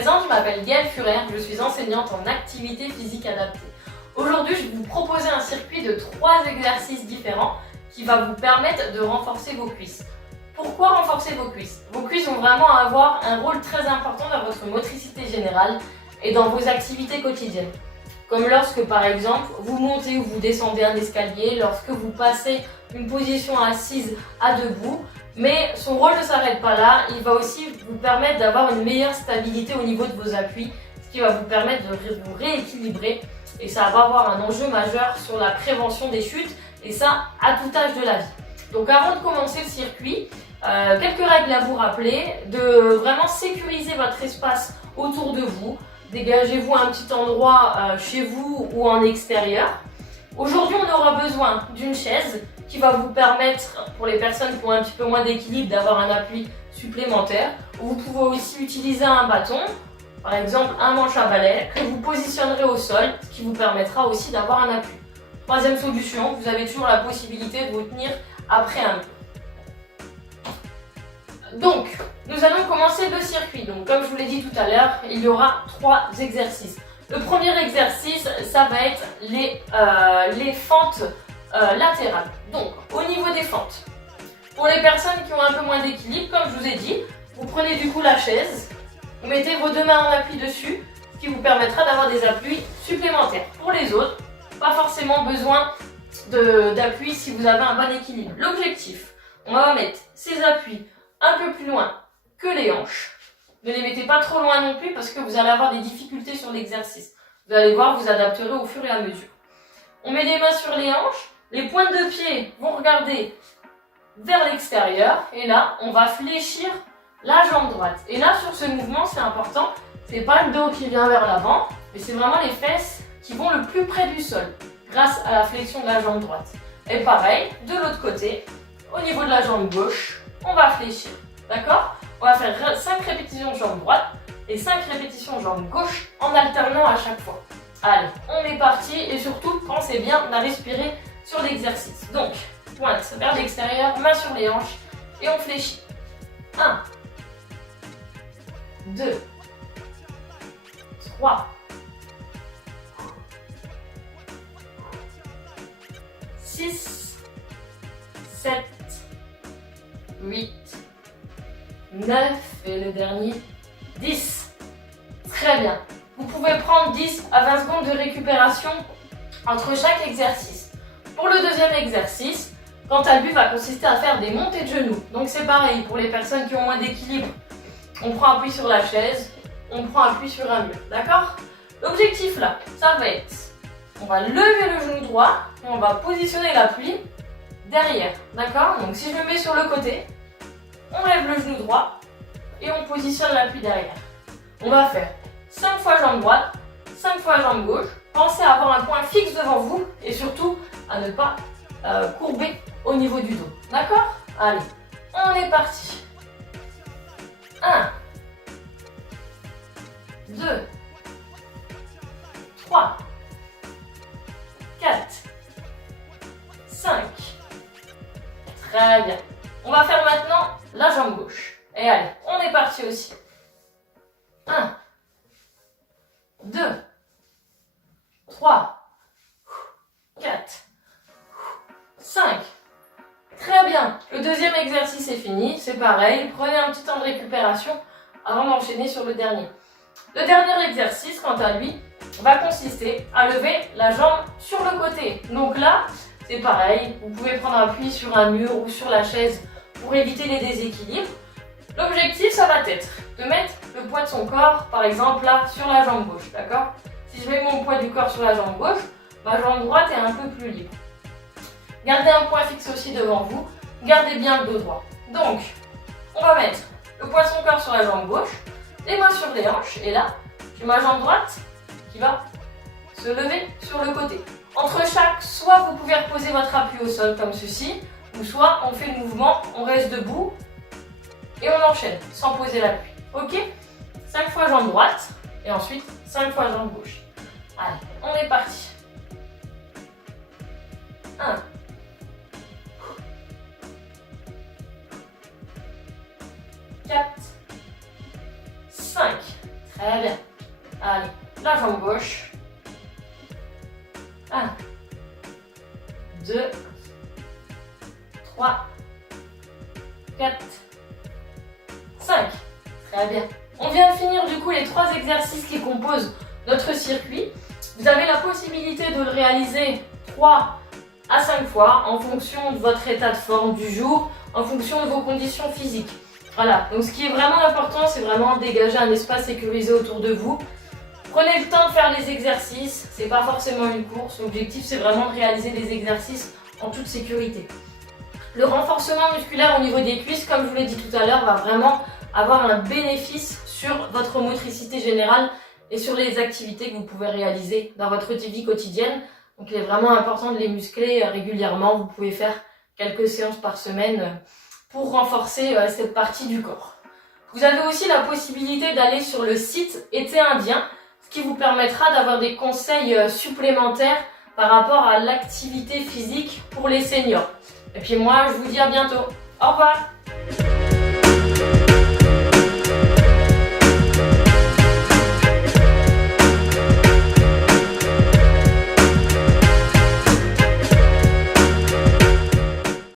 présente, je m'appelle Gaëlle Furer, je suis enseignante en activité physique adaptée. Aujourd'hui, je vais vous proposer un circuit de 3 exercices différents qui va vous permettre de renforcer vos cuisses. Pourquoi renforcer vos cuisses? Vos cuisses vont vraiment avoir un rôle très important dans votre motricité générale et dans vos activités quotidiennes. Comme lorsque par exemple vous montez ou vous descendez un escalier, lorsque vous passez une position assise à debout, mais son rôle ne s'arrête pas là, il va aussi vous permettre d'avoir une meilleure stabilité au niveau de vos appuis, ce qui va vous permettre de vous rééquilibrer et ça va avoir un enjeu majeur sur la prévention des chutes et ça à tout âge de la vie. Donc avant de commencer le circuit, quelques règles à vous rappeler, de vraiment sécuriser votre espace autour de vous. Dégagez-vous un petit endroit chez vous ou en extérieur. Aujourd'hui, on aura besoin d'une chaise qui va vous permettre, pour les personnes qui ont un petit peu moins d'équilibre, d'avoir un appui supplémentaire. Vous pouvez aussi utiliser un bâton, par exemple un manche à balai, que vous positionnerez au sol, ce qui vous permettra aussi d'avoir un appui. Troisième solution, vous avez toujours la possibilité de vous tenir après un mur. Donc, nous allons commencer le circuit. Donc, comme je vous l'ai dit tout à l'heure, il y aura 3 exercices. Le premier exercice, ça va être les fentes latérales. Donc, au niveau des fentes, pour les personnes qui ont un peu moins d'équilibre, comme je vous ai dit, vous prenez du coup la chaise, vous mettez vos 2 mains en appui dessus, ce qui vous permettra d'avoir des appuis supplémentaires. Pour les autres, pas forcément besoin d'appui si vous avez un bon équilibre. L'objectif, on va mettre ces appuis un peu plus loin que les hanches. Ne les mettez pas trop loin non plus parce que vous allez avoir des difficultés sur l'exercice. Vous allez voir, vous adapterez au fur et à mesure. On met les mains sur les hanches, les pointes de pied vont regarder vers l'extérieur et là, on va fléchir la jambe droite. Et là, sur ce mouvement, c'est important, c'est pas le dos qui vient vers l'avant, mais c'est vraiment les fesses qui vont le plus près du sol grâce à la flexion de la jambe droite. Et pareil, de l'autre côté, au niveau de la jambe gauche, on va fléchir, d'accord? On va faire 5 répétitions jambe droite et 5 répétitions jambe gauche en alternant à chaque fois. Allez, on est parti et surtout, pensez bien à respirer sur l'exercice. Donc, pointe vers l'extérieur, main sur les hanches et on fléchit. 1, 2, 3, 6, 7, 8, 9 et le dernier 10. Très bien. Vous pouvez prendre 10 à 20 secondes de récupération entre chaque exercice. Pour le deuxième exercice, quant à lui, va consister à faire des montées de genoux. Donc c'est pareil pour les personnes qui ont moins d'équilibre. On prend appui sur la chaise, on prend appui sur un mur. D'accord? L'objectif là, ça va être, on va lever le genou droit et on va positionner l'appui derrière, d'accord? Donc si je me mets sur le côté, on lève le genou droit et on positionne l'appui derrière. On va faire 5 fois jambe droite, 5 fois jambe gauche. Pensez à avoir un point fixe devant vous et surtout à ne pas courber au niveau du dos. D'accord? Allez, on est parti. 1, 2, 3, 4, 5. Très bien. On va faire maintenant la jambe gauche. Et allez, on est parti aussi. 1, 2, 3, 4, 5. Très bien. Le deuxième exercice est fini. C'est pareil. Prenez un petit temps de récupération avant d'enchaîner sur le dernier. Le dernier exercice, quant à lui, va consister à lever la jambe sur le côté. Donc là, c'est pareil. Vous pouvez prendre appui sur un mur ou sur la chaise pour éviter les déséquilibres. L'objectif, ça va être de mettre le poids de son corps, par exemple là, sur la jambe gauche, d'accord? Si je mets mon poids du corps sur la jambe gauche, ma jambe droite est un peu plus libre. Gardez un point fixe aussi devant vous, gardez bien le dos droit. Donc, on va mettre le poids de son corps sur la jambe gauche, les mains sur les hanches, et là, j'ai ma jambe droite qui va se lever sur le côté. Entre chaque, soit vous pouvez reposer votre appui au sol comme ceci, ou soit on fait le mouvement, on reste debout, et on enchaîne sans poser l'appui. Ok? 5 fois jambe droite et ensuite 5 fois jambe gauche. Allez, on est parti. 1, 4, 5. Très 3, 4, 5. Très bien. On vient de finir du coup les 3 exercices qui composent notre circuit. Vous avez la possibilité de le réaliser 3 à 5 fois en fonction de votre état de forme du jour, en fonction de vos conditions physiques. Voilà, donc ce qui est vraiment important, c'est vraiment dégager un espace sécurisé autour de vous. Prenez le temps de faire les exercices, c'est pas forcément une course, l'objectif c'est vraiment de réaliser les exercices en toute sécurité. Le renforcement musculaire au niveau des cuisses, comme je vous l'ai dit tout à l'heure, va vraiment avoir un bénéfice sur votre motricité générale et sur les activités que vous pouvez réaliser dans votre vie quotidienne. Donc il est vraiment important de les muscler régulièrement. Vous pouvez faire quelques séances par semaine pour renforcer cette partie du corps. Vous avez aussi la possibilité d'aller sur le site Été Indien, ce qui vous permettra d'avoir des conseils supplémentaires par rapport à l'activité physique pour les seniors. Et puis moi, je vous dis à bientôt. Au revoir!